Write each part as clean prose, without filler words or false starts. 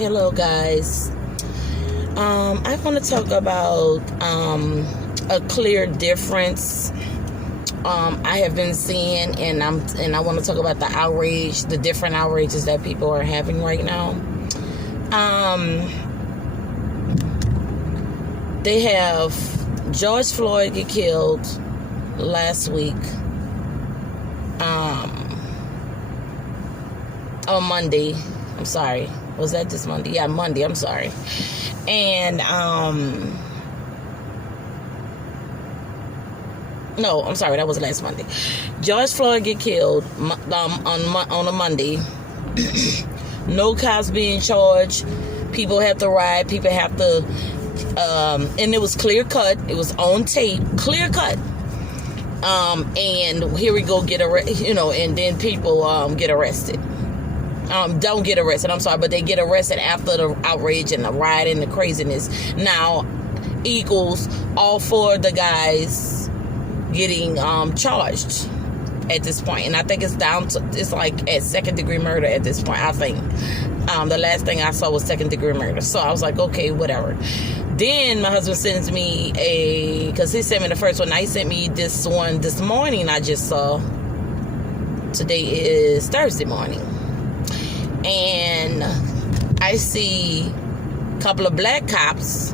Hello guys. I want to talk about a clear difference I have been seeing, and I want to talk about the outrage, the different outrages that people are having right now. They have George Floyd get killed last week on Monday. I'm sorry. Was that this Monday? Yeah, Monday. I'm sorry. And no, I'm sorry. That was last Monday. George Floyd get killed on a Monday. No cops being charged. People have to ride. People have to, and it was clear cut. It was on tape, clear cut. And here we go get arrested. And then people get arrested. Don't get arrested, I'm sorry, but they get arrested after the outrage and the riot and the craziness. Now equals all four of the guys getting charged at this point. And I think it's down to, it's like at second degree murder at this point, I think. The last thing I saw was second degree murder. So I was like, okay, whatever. Then my husband sends me because he sent me the first one. He sent me this one this morning I just saw. Today is Thursday morning. And I see a couple of black cops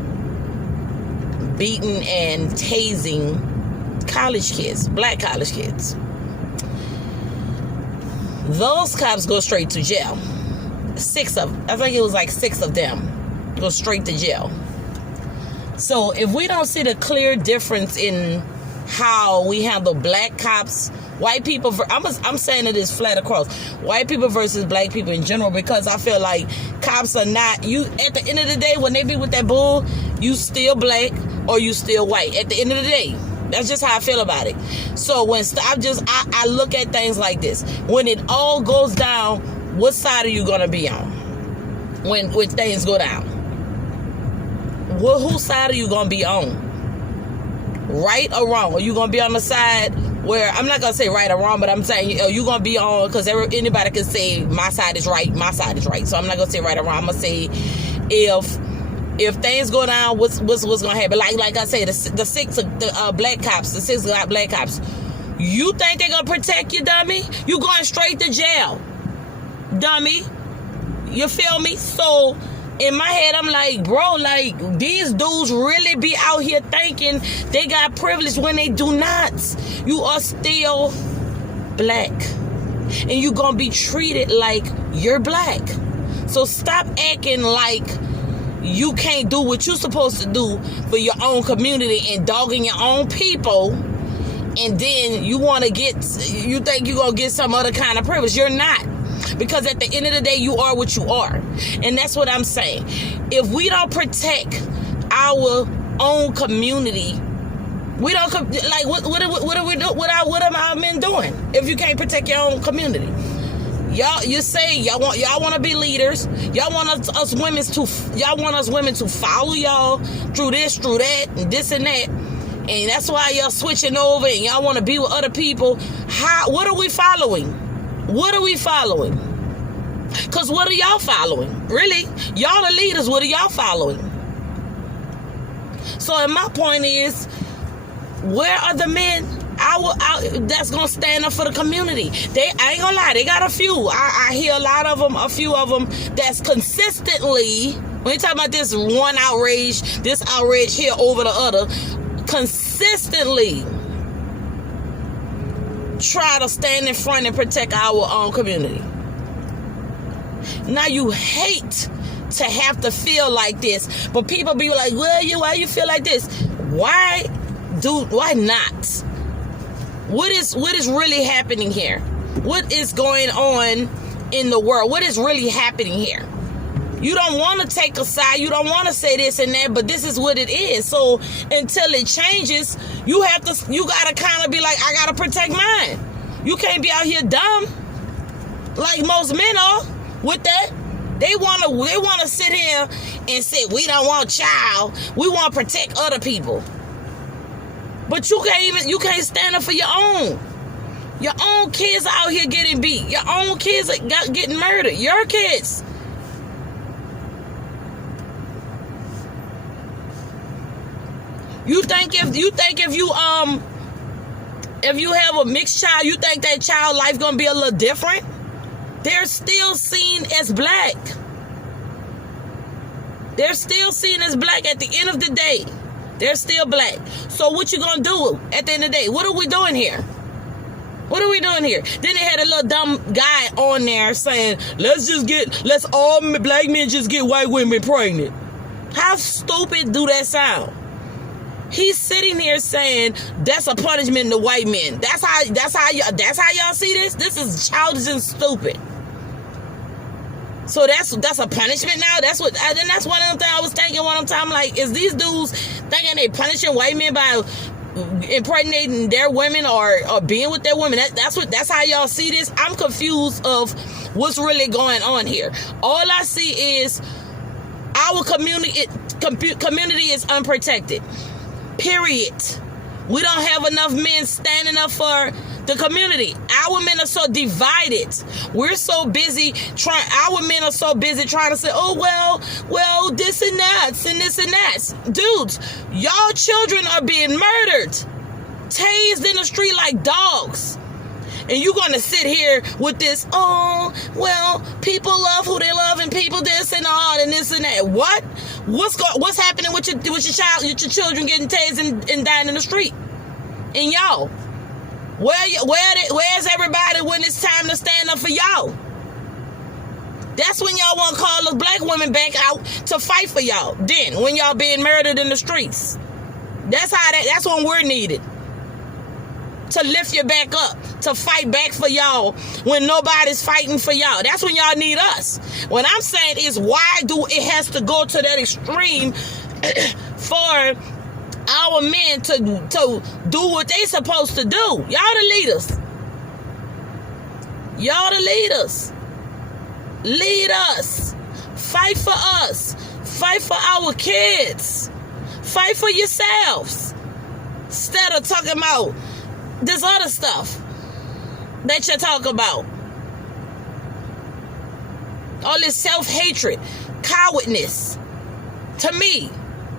beating and tasing college kids, black college kids. Those cops go straight to jail. I think it was like six of them go straight to jail. So if we don't see the clear difference in how we handle black cops, white people, I'm saying it is flat across, white people versus black people in general, because I feel like cops are not, you at the end of the day, when they be with that bull, you still black or you still white at the end of the day. That's just how I feel about it. So when I look at things like this, when it all goes down, what side are you gonna be on when things go down? Whose side are you gonna be on? Right or wrong? Are you gonna be on the side where, I'm not gonna say right or wrong, but I'm saying you're gonna be on, because anybody can say my side is right, my side is right. So I'm not gonna say right or wrong. I'm gonna say if things go down, what's gonna happen? Like I say, the six black cops, the six black cops. You think they're gonna protect you, dummy? You going straight to jail, dummy. You feel me? So in my head, I'm like, bro, like, these dudes really be out here thinking they got privilege when they do not. You are still black. And you gonna be treated like you're black. So stop acting like you can't do what you're supposed to do for your own community and dogging your own people. And then you think you're gonna get some other kind of privilege. You're not. Because at the end of the day, you are what you are. And that's what I'm saying. If we don't protect our own community, we don't, like, what are we doing? What am I men doing if you can't protect your own community? You say y'all want to be leaders. Y'all want us women to follow y'all through this, through that, and this and that. And that's why y'all switching over and y'all want to be with other people. What are we following? What are we following? Because what are y'all following? Really? Y'all the leaders. What are y'all following? So, and my point is, where are the men that's going to stand up for the community? I ain't going to lie, they got a few. I hear a few of them that's consistently, when you talk about this one outrage, this outrage here over the other, consistently try to stand in front and protect our own community. Now you hate to have to feel like this, but people be like, well, why you feel like this? Why not? What is really happening here? What is going on in the world? What is really happening here? You don't want to take a side. You don't want to say this and that, but this is what it is. So until it changes, you gotta kind of be like, I gotta protect mine. You can't be out here dumb like most men are with that. They wanna sit here and say, we don't want child. We want to protect other people. But you can't stand up for your own. Your own kids are out here getting beat. Your own kids are getting murdered. Your kids. You think if you have a mixed child, you think that child life gonna be a little different? They're still seen as black. They're still seen as black at the end of the day. They're still black. So what you gonna do at the end of the day? What are we doing here? What are we doing here? Then they had a little dumb guy on there saying, let's all black men just get white women pregnant. How stupid do that sound? He's sitting here saying that's a punishment to white men. That's how y'all see this? This is childish and stupid. So that's a punishment now. That's one of them things I was thinking one time. Like, is these dudes thinking they punishing white men by impregnating their women or being with their women? That's how y'all see this. I'm confused of what's really going on here. All I see is our community is unprotected. Period. We don't have enough men standing up for the community. Our men are so divided. We're so busy our men are so busy trying to say, oh, well, this and that, and this and that. Dudes, y'all children are being murdered, tased in the street like dogs. And you're going to sit here with this, oh, well, people love who they love and people this and all and this and that. What? What's happening with your children getting tased and dying in the street? And y'all, where's everybody when it's time to stand up for y'all? That's when y'all want to call us black women back out to fight for y'all. Then, when y'all being murdered in the streets. That's when we're needed. To lift you back up, to fight back for y'all when nobody's fighting for y'all. That's when y'all need us. What I'm saying is, why do it has to go to that extreme for our men to do what they supposed to do? Y'all the leaders. Y'all the leaders. Lead us. Fight for us. Fight for our kids. Fight for yourselves. Instead of talking about this other stuff that you talk about. All this self-hatred, cowardness. To me,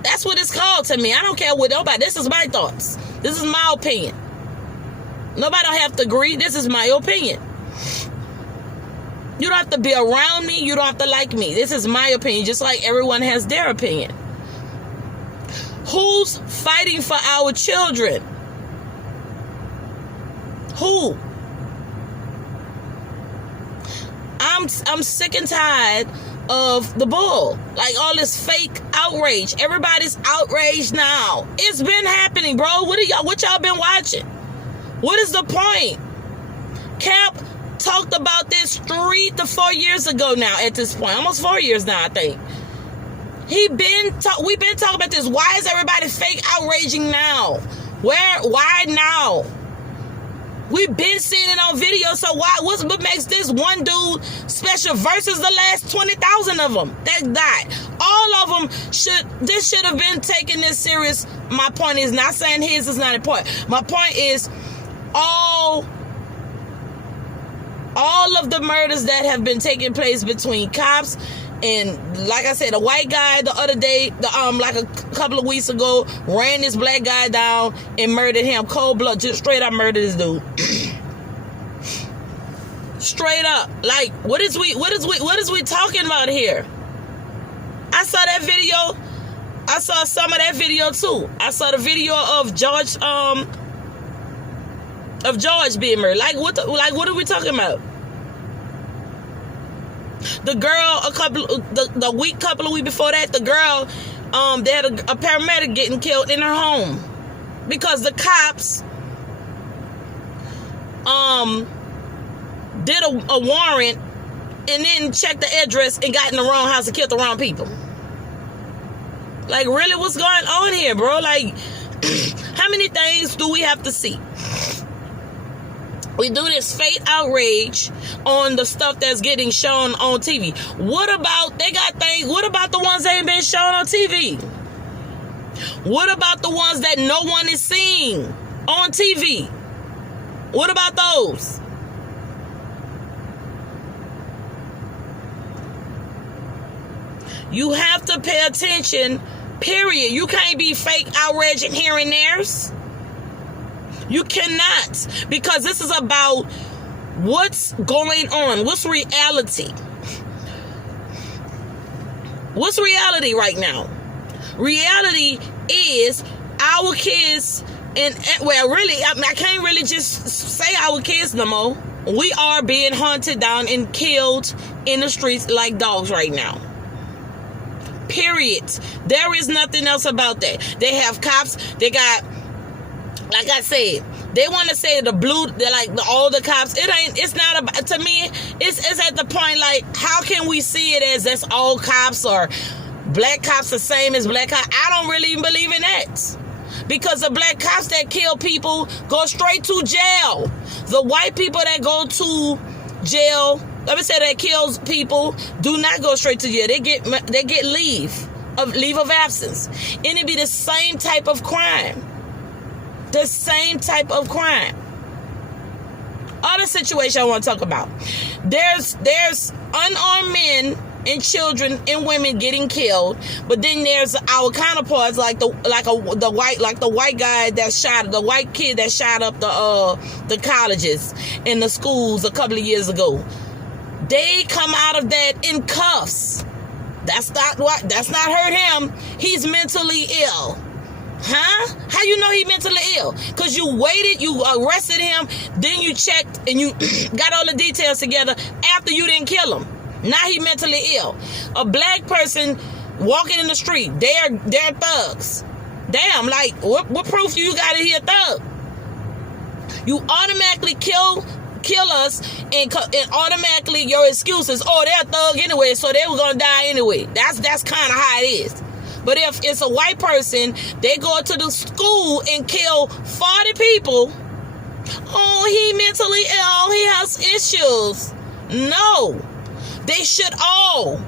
that's what it's called to me. I don't care what nobody. This is my thoughts. This is my opinion. Nobody don't have to agree. This is my opinion. You don't have to be around me. You don't have to like me. This is my opinion, just like everyone has their opinion. Who's fighting for our children? Who? I'm sick and tired of the bull. Like, all this fake outrage. Everybody's outraged now. It's been happening, bro. What y'all been watching? What is the point? Cap talked about this 3 to 4 years ago now at this point. Almost 4 years now, I think. We've been talking about this. Why is everybody fake outraging now? Why now? We've been seeing it on video, so what makes this one dude special versus the last 20,000 of them that died? All of them should have been taking this serious. My point is, not saying his is not important. My point is, all of the murders that have been taking place between cops and, like I said, a white guy the other day, like a couple of weeks ago, ran this black guy down and murdered him. Cold blood, just straight up murdered this dude. Straight up. Like, what is we talking about here? I saw that video. I saw some of that video too. I saw the video of George being murdered. Like, what are we talking about? The girl, the couple of weeks before that, the girl, they had a paramedic getting killed in her home because the cops did a warrant and then checked the address and got in the wrong house and killed the wrong people. Like, really, what's going on here, bro? Like, how many things do we have to see? We do this fake outrage on the stuff that's getting shown on TV. What about the ones that ain't been shown on TV? What about the ones that no one is seeing on TV? What about those? You have to pay attention Period. You can't be fake outrage and here and there's. You cannot. Because this is about what's going on. What's reality? What's reality right now? Reality is our kids, and well, really, I can't really just say our kids no more. We are being hunted down and killed in the streets like dogs right now. Period. There is nothing else about that. They have cops. They got, like I said, they want to say they're like all the cops. It's not about, to me, it's at the point like, how can we see it as that's all cops or black cops the same as black cops? I don't really even believe in that. Because the black cops that kill people go straight to jail. The white people that go to jail, let me say that kills people, do not go straight to jail. They get leave of absence. And it be the same type of crime. The same type of crime. Other situation I want to talk about. There's unarmed men and children and women getting killed, but then there's our counterparts like the white guy that shot, the white kid that shot up the colleges and the schools a couple of years ago. They come out of that in cuffs. That's not hurt him. He's mentally ill. Huh? How you know he mentally ill? Because you waited, you arrested him, then you checked and you got all the details together after you didn't kill him. Now he mentally ill. A black person walking in the street, they're thugs. Damn, like what proof you got to hear thug? You automatically kill us and automatically your excuses, oh, they're a thug anyway, so they were gonna die anyway. That's kind of how it is. But if it's a white person, they go to the school and kill 40 people. Oh, he mentally ill, he has issues. No. They should all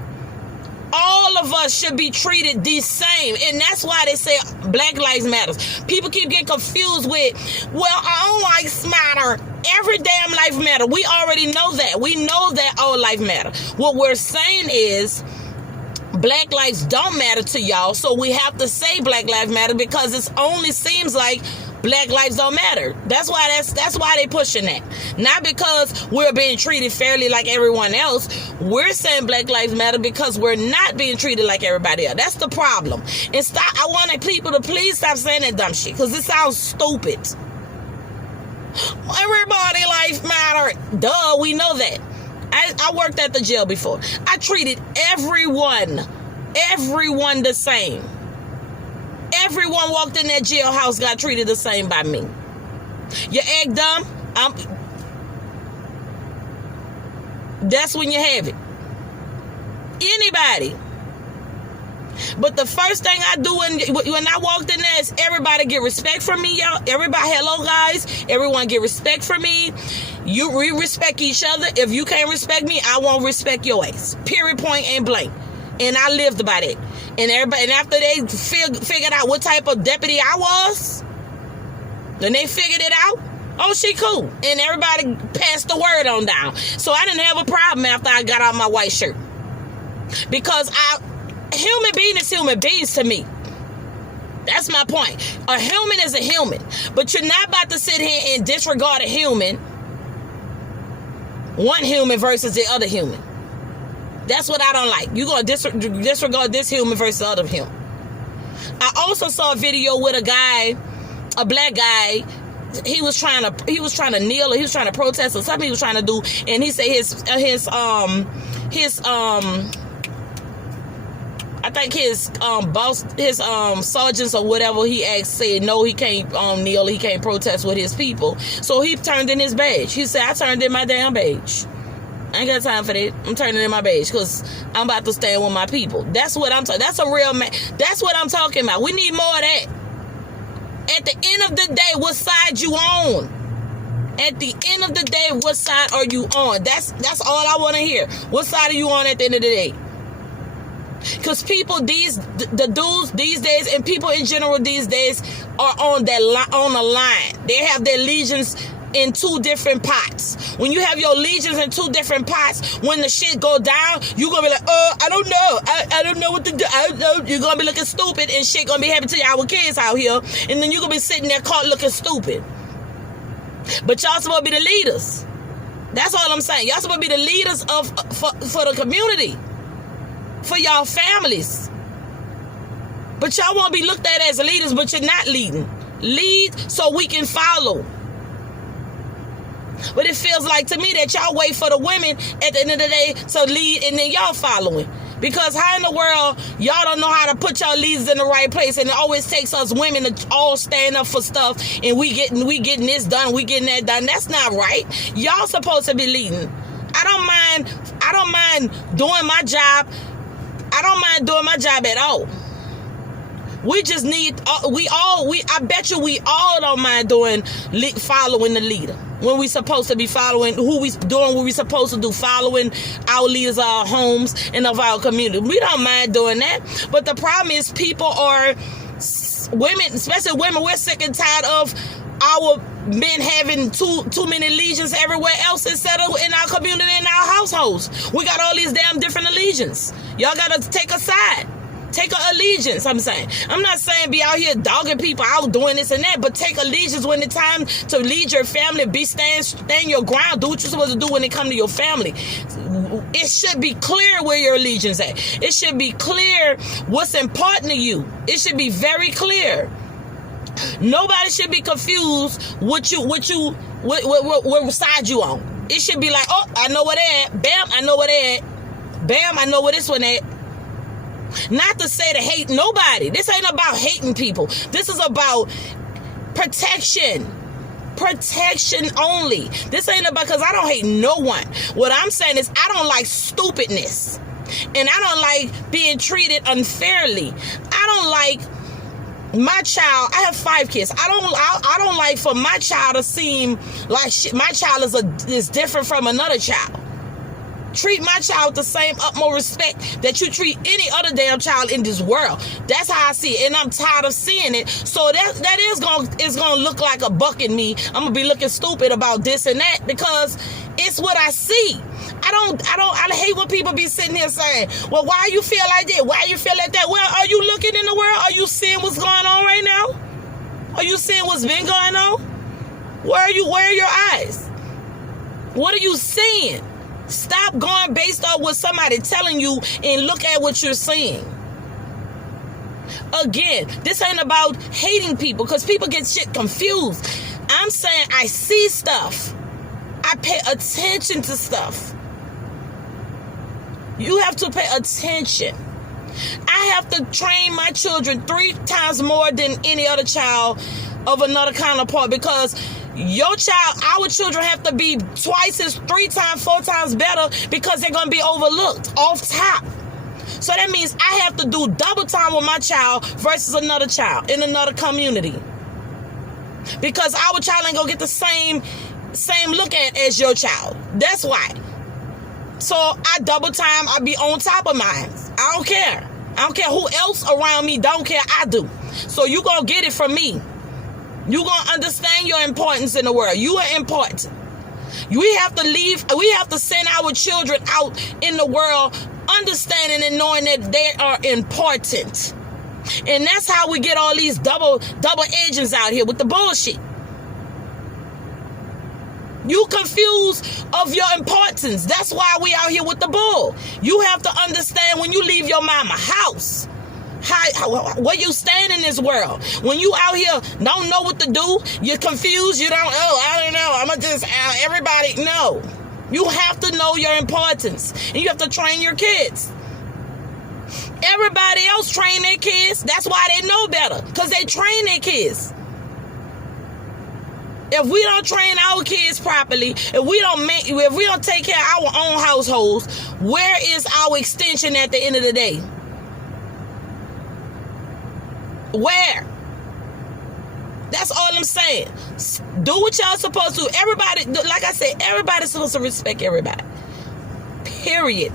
of us should be treated the same. And that's why they say Black Lives Matter. People keep getting confused with, well, all lives matter. Every damn life matter. We already know that. We know that all life matter. What we're saying is Black lives don't matter to y'all, so we have to say Black Lives Matter because it only seems like Black lives don't matter. That's why they pushing that. Not because we're being treated fairly like everyone else. We're saying Black Lives Matter because we're not being treated like everybody else. That's the problem. And I want people to please stop saying that dumb shit because it sounds stupid. Everybody life matter. Duh, we know that. I worked at the jail before. I treated everyone the same. Everyone walked in that jailhouse got treated the same by me. You act dumb, that's when you have it. Anybody. But the first thing I do when I walked in there is everybody get respect from me, y'all. Everybody, hello guys. Everyone get respect from me. We respect each other. If you can't respect me, I won't respect your ass. Period, point, and blank. And I lived by that. And everybody, and after they figured out what type of deputy I was, then they figured it out. Oh, she cool. And everybody passed the word on down. So I didn't have a problem after I got out my white shirt. Because human being is human beings to me. That's my point. A human is a human. But you're not about to sit here and disregard a human. One human versus the other human. That's what I don't like. You're going to disregard this human versus the other human. I also saw a video with a black guy. He was trying to kneel, or he was trying to protest, or something he was trying to do. And he said I think his boss, his sergeants or whatever he asked said no, he can't kneel, he can't protest with his people. So he turned in his badge. He said, I turned in my damn badge. I ain't got time for that. I'm turning in my badge because I'm about to stand with my people. That's what I'm talking. That's a real man. That's what I'm talking about. We need more of that. At the end of the day, what side you on? At the end of the day, what side are you on? That's all I want to hear. What side are you on at the end of the day? Because people, the dudes these days, and people in general these days are on the line. They have their allegiance in two different pots. When you have your legions in two different pots, when the shit go down, you're gonna be like, I don't know. I don't know what to do. I don't know. You're gonna be looking stupid, and shit gonna be happening to our kids out here, and then you're gonna be sitting there caught looking stupid. But y'all supposed to be the leaders. That's all I'm saying. Y'all supposed to be the leaders for the community, for y'all families. But y'all won't be looked at as leaders, but you're not leading. Lead so we can follow. But it feels like to me that y'all wait for the women at the end of the day to lead, and then y'all following. Because how in the world y'all don't know how to put y'all leaders in the right place, and it always takes us women to all stand up for stuff, and we getting this done, we getting that done. That's not right. Y'all supposed to be leading. I don't mind doing my job. I don't mind doing my job at all. We just need, I bet you we all don't mind following the leader. When we supposed to be following, who we doing what we supposed to do, following our leaders of our homes and of our community. We don't mind doing that. But the problem is women, especially women, we're sick and tired of our men having too many allegiances everywhere else instead of in our community, in our households. We got all these damn different allegiances. Y'all got to take a side. Take an allegiance, I'm saying. I'm not saying be out here dogging people out doing this and that, but take allegiance when it's time to lead your family. Stand your ground. Do what you're supposed to do when it comes to your family. It should be clear where your allegiance at. It should be clear what's important to you. It should be very clear. Nobody should be confused what side you on. It should be like, oh, I know where they at. Bam, I know where they at. Bam, I know where this one at. Not to say to hate nobody. This ain't about hating people. This is about protection. Protection only. This ain't about, because I don't hate no one. What I'm saying is I don't like stupidness. And I don't like being treated unfairly. I don't like my child. I have 5 kids. I don't like for my child to seem like my child is different from another child. Treat my child with the same utmost respect that you treat any other damn child in this world. That's how I see it, and I'm tired of seeing it. So that is gonna look like a buck in me. I'm gonna be looking stupid about this and that because it's what I see. I hate when people be sitting here saying, well, why you feel like that? Why you feel like that? Well, are you looking in the world? Are you seeing what's going on right now? Are you seeing what's been going on? Where are your eyes? What are you seeing? Stop going based on what somebody telling you and look at what you're seeing. Again, this ain't about hating people because people get shit confused. I'm saying I see stuff. I pay attention to stuff. You have to pay attention. I have to train my children 3 times more than any other child of another counterpart because our children have to be 3 times, 4 times better because they're going to be overlooked off top. So that means I have to do double time with my child versus another child in another community. Because our child ain't going to get the same look at as your child. That's why. So I double time, I be on top of mine. I don't care. I don't care who else around me don't care. I do. So you going to get it from me. You're going to understand your importance in the world. You are important. We have to send our children out in the world understanding and knowing that they are important. And that's how we get all these double agents out here with the bullshit. You confused of your importance. That's why we out here with the bull. You have to understand when you leave your mama house. Where you stand in this world. When you out here don't know what to do, you're confused, I don't know, I'm gonna just, everybody, no. You have to know your importance. And you have to train your kids. Everybody else train their kids. That's why they know better. Because they train their kids. If we don't train our kids properly, if we don't take care of our own households, where is our extension at the end of the day? Where? That's all I'm saying. Do what y'all supposed to. Everybody, like I said, everybody's supposed to respect everybody. Period.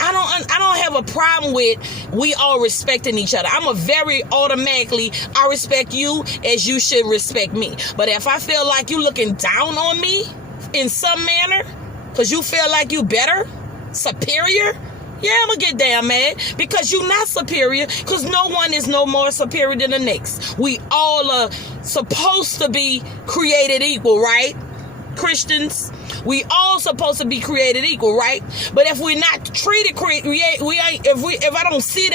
I don't have a problem with we all respecting each other. I'm a very automatically, I respect you as you should respect me. But if I feel like you looking down on me in some manner, because you feel like you better, superior, yeah, I'm gonna get damn mad, because you're not superior, because no one is no more superior than the next. We all are supposed to be created equal, right? Christians, we all supposed to be created equal, right? But if we're not treated if I don't see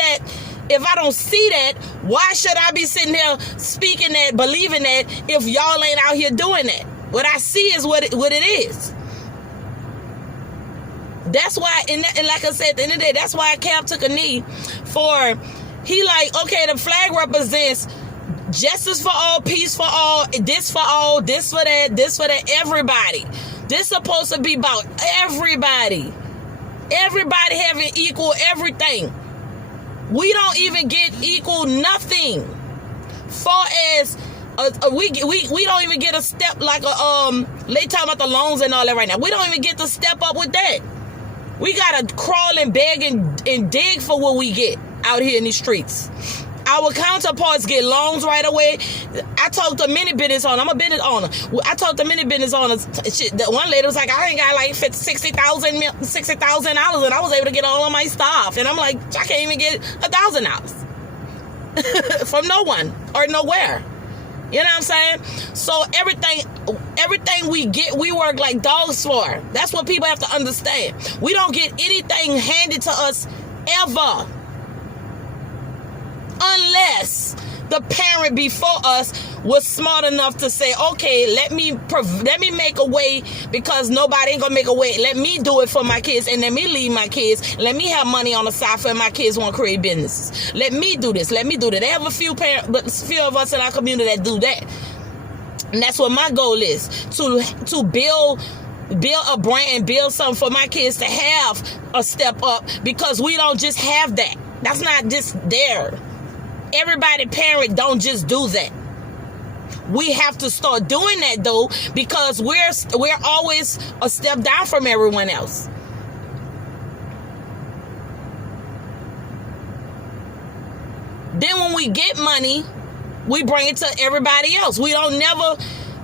that, why should I be sitting here speaking that, believing that, if y'all ain't out here doing that? What I see is what it is. That's why, and like I said, at the end of the day, that's why Cap took a knee for, he like, okay, the flag represents justice for all, peace for all, this for all, this for that, everybody. This supposed to be about everybody. Everybody having equal everything. We don't even get equal nothing. Far as we don't even get a step like they talking about the loans and all that right now. We don't even get to step up with that. We gotta crawl and beg and dig for what we get out here in these streets. Our counterparts get loans right away. I talked to many business owners. I'm a business owner. I talked to many business owners. One lady was like, I ain't got like $60,000, and I was able to get all of my stuff. And I'm like, I can't even get $1,000 from no one or nowhere. You know what I'm saying? So everything we get, we work like dogs for. That's what people have to understand. We don't get anything handed to us ever, unless the parent before us was smart enough to say, okay, let me make a way, because nobody ain't gonna make a way. Let me do it for my kids, and let me leave my kids. Let me have money on the side for my kids want to create businesses. Let me do this. Let me do that. They have a few parents, but few of us in our community that do that. And that's what my goal is, to build a brand, build something for my kids to have a step up, because we don't just have that. That's not just there. Everybody parent don't just do that. We have to start doing that though, because we're always a step down from everyone else. Then when we get money, we bring it to everybody else. We don't never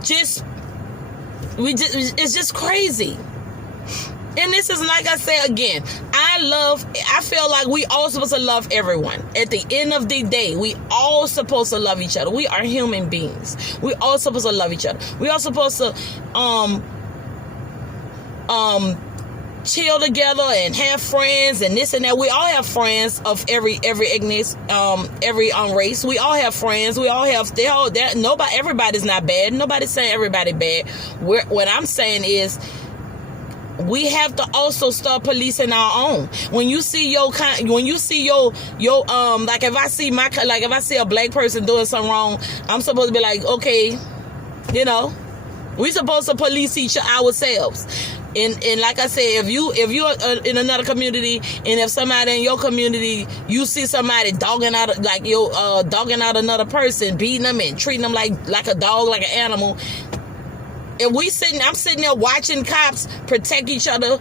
just it's just crazy. And this is, like I said again, I feel like we all supposed to love everyone. At the end of the day, we all supposed to love each other. We are human beings. We all supposed to love each other. We all supposed to chill together and have friends and this and that. We all have friends of every race. We all have friends. We all have everybody's not bad. Nobody's saying everybody bad. What I'm saying is, we have to also start policing our own. When you see like if I see a black person doing something wrong, I'm supposed to be like, okay, we supposed to police ourselves. And like I said, if you're in another community, and if somebody in your community, you see somebody dogging out another person, beating them and treating them like a dog, like an animal. If I'm sitting there watching cops protect each other.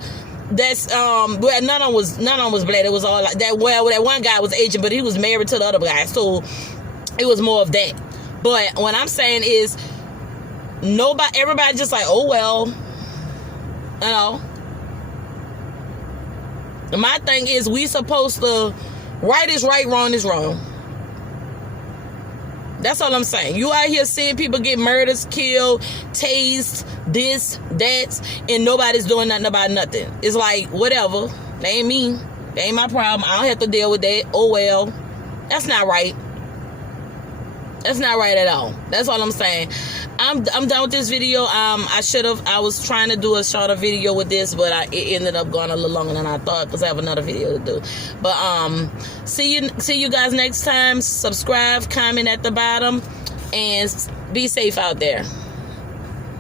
That's none of them was black. It was all like that. Well, that one guy was Asian, but he was married to the other guy, so it was more of that. But what I'm saying is, everybody just like, oh well, My thing is, we supposed to, right is right, wrong is wrong. That's all I'm saying. You out here seeing people get murdered, killed, tased, this, that, and nobody's doing nothing about nothing. It's like, whatever. They ain't me. They ain't my problem. I don't have to deal with that. Oh, well. That's not right. That's not right at all. That's all I'm saying. I'm done with this video. I was trying to do a shorter video with this, but it ended up going a little longer than I thought, because I have another video to do. But see you guys next time. Subscribe, comment at the bottom, and be safe out there.